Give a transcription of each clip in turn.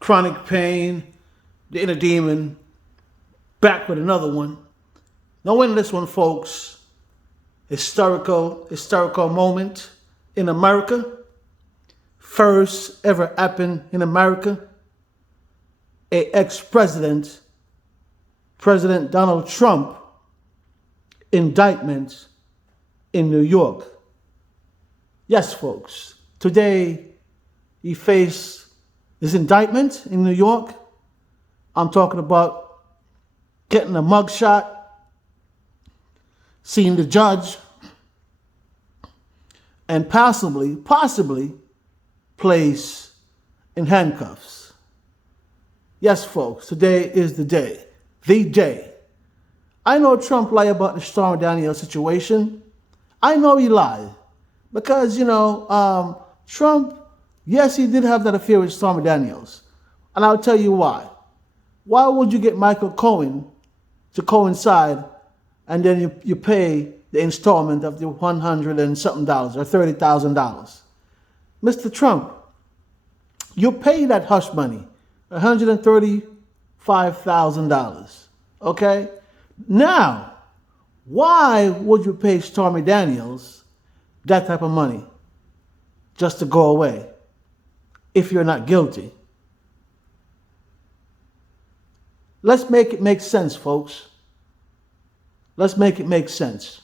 chronic pain, the inner demon, back with another one. Now win this one, folks. Historical moment in America. First ever happened in America. A ex-president, President Donald Trump, indictment in New York. Yes, folks. Today, he faced his indictment in New York. I'm talking about getting a mugshot, seeing the judge, and possibly placed in handcuffs. Yes, folks, today is the day. The day. I know Trump lied about the Stormy Daniels situation. I know he lied. Because, Trump, yes, he did have that affair with Stormy Daniels. And I'll tell you why. Why would you get Michael Cohen to coincide and then you pay the installment of the $100 and something or $30,000? Mr. Trump, you pay that hush money, $135,000. Okay? Now, why would you pay Stormy Daniels that type of money just to go away if you're not guilty? Let's make it make sense, folks. Let's make it make sense.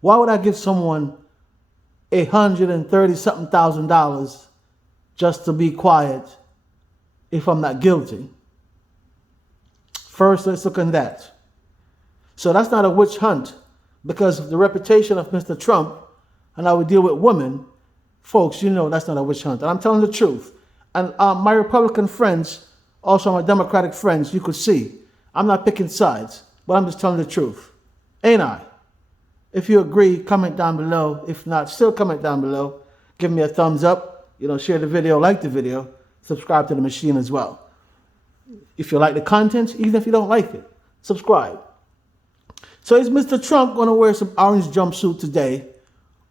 Why would I give someone $130,000 just to be quiet if I'm not guilty? First, let's look at that. So that's not a witch hunt, because of the reputation of Mr. Trump and how we deal with women. Folks, you know that's not a witch hunt. And I'm telling the truth. And my Republican friends, also my Democratic friends, you could see, I'm not picking sides, but I'm just telling the truth. Ain't I? If you agree, comment down below. If not, still comment down below. Give me a thumbs up. Share the video, like the video. Subscribe to the machine as well. If you like the content, even if you don't like it, subscribe. So is Mr. Trump going to wear some orange jumpsuit today?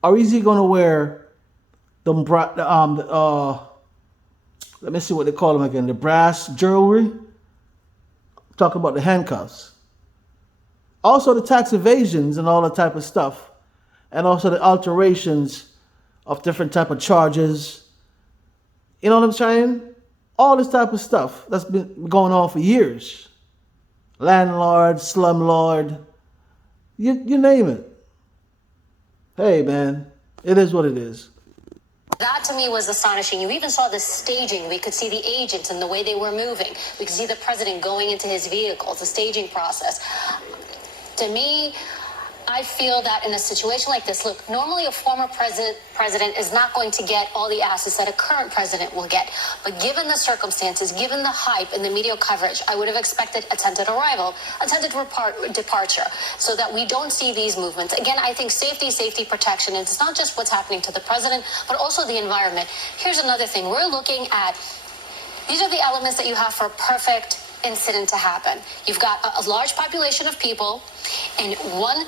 Or is he going to wear let me see what they call them again, the brass jewelry? Talking about the handcuffs. Also the tax evasions and all that type of stuff. And also the alterations of different type of charges. You know what I'm saying? All this type of stuff that's been going on for years. Landlord, slumlord, you name it. Hey, man, it is what it is. That to me was astonishing. You even saw the staging. We could see the agents and the way they were moving. We could see the president going into his vehicle, the staging process. To me, I feel that in a situation like this, look, normally a former president is not going to get all the assets that a current president will get. But given the circumstances, given the hype and the media coverage, I would have expected attempted arrival, attempted departure, so that we don't see these movements. Again, I think safety, protection. And it's not just what's happening to the president, but also the environment. Here's another thing. We're looking at, these are the elements that you have for a perfect incident to happen. You've got a large population of people in one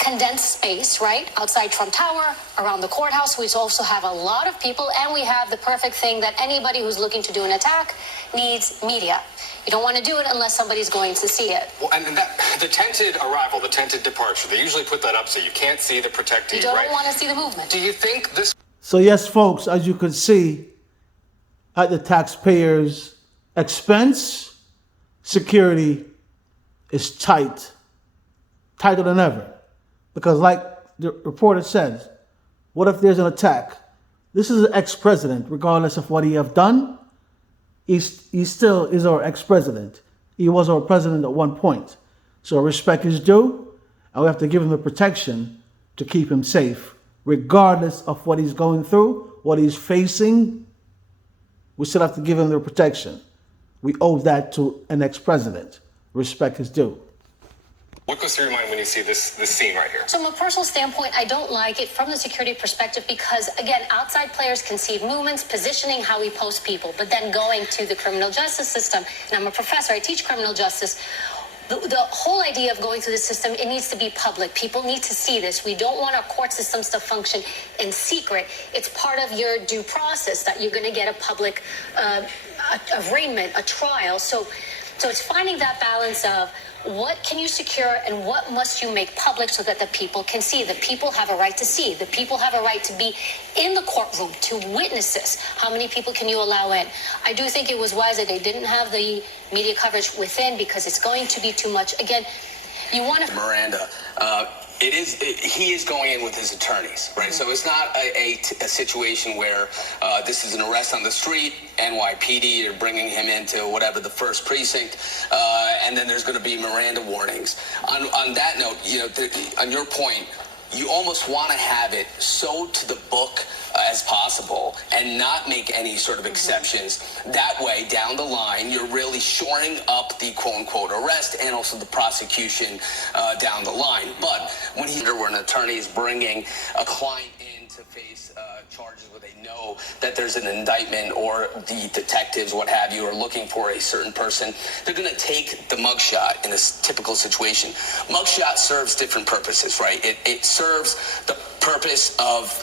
condensed space, right? Outside Trump Tower, around the courthouse. We also have a lot of people, and we have the perfect thing that anybody who's looking to do an attack needs: media. You don't want to do it unless somebody's going to see it. Well, and that, the tented arrival, the tented departure, they usually put that up so you can't see the protectee, you don't right? want to see the movement. Do you think this... So yes, folks, as you can see, at the taxpayers' expense, security is tighter than ever. Because like the reporter says, what if there's an attack? This is an ex-president, regardless of what he have done. He still is our ex-president. He was our president at one point. So respect is due, and we have to give him the protection to keep him safe. Regardless of what he's going through, what he's facing, we still have to give him the protection. We owe that to an ex-president. Respect is due. What goes through your mind when you see this scene right here? So from a personal standpoint, I don't like it from the security perspective because, again, outside players conceive movements, positioning, how we post people, but then going to the criminal justice system, and I'm a professor, I teach criminal justice. the whole idea of going through the system, it needs to be public. People need to see this. We don't want our court systems to function in secret. It's part of your due process that you're going to get a public arraignment, a trial. So it's finding that balance of what can you secure and what must you make public so that the people can see. The people have a right to see. The people have a right to be in the courtroom to witness this. How many people can you allow in? I do think it was wise that they didn't have the media coverage within because it's going to be too much. Again, you want to... Miranda, he is going in with his attorneys, right? So it's not a situation where this is an arrest on the street, NYPD are bringing him into whatever the first precinct, and then there's going to be Miranda warnings. On that note, on your point, you almost want to have it so to the book as possible and not make any sort of exceptions. That way, down the line, you're really shoring up the quote-unquote arrest and also the prosecution down the line. But when where an attorney is bringing a client in to face charges where they know that there's an indictment or the detectives, what have you, are looking for a certain person, they're going to take the mugshot in this typical situation. Mugshot serves different purposes, right? It serves the purpose of,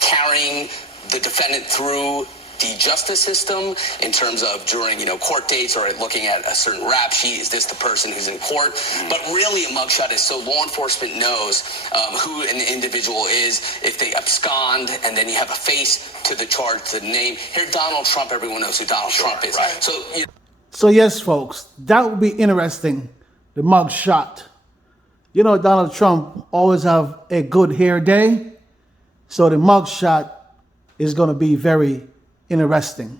carrying the defendant through the justice system in terms of during, court dates or looking at a certain rap sheet. Is this the person who's in court? But really a mugshot is so law enforcement knows who an individual is if they abscond, and then you have a face to the charge, to the name. Here, Donald Trump, everyone knows who Donald Trump is. Right. So yes, folks, that would be interesting, the mugshot. Donald Trump always have a good hair day. So the mugshot is going to be very interesting.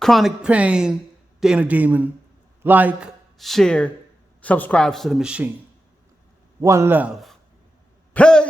Chronic Pain, the Inner Demon. Like, share, subscribe to the machine. One love. Peace.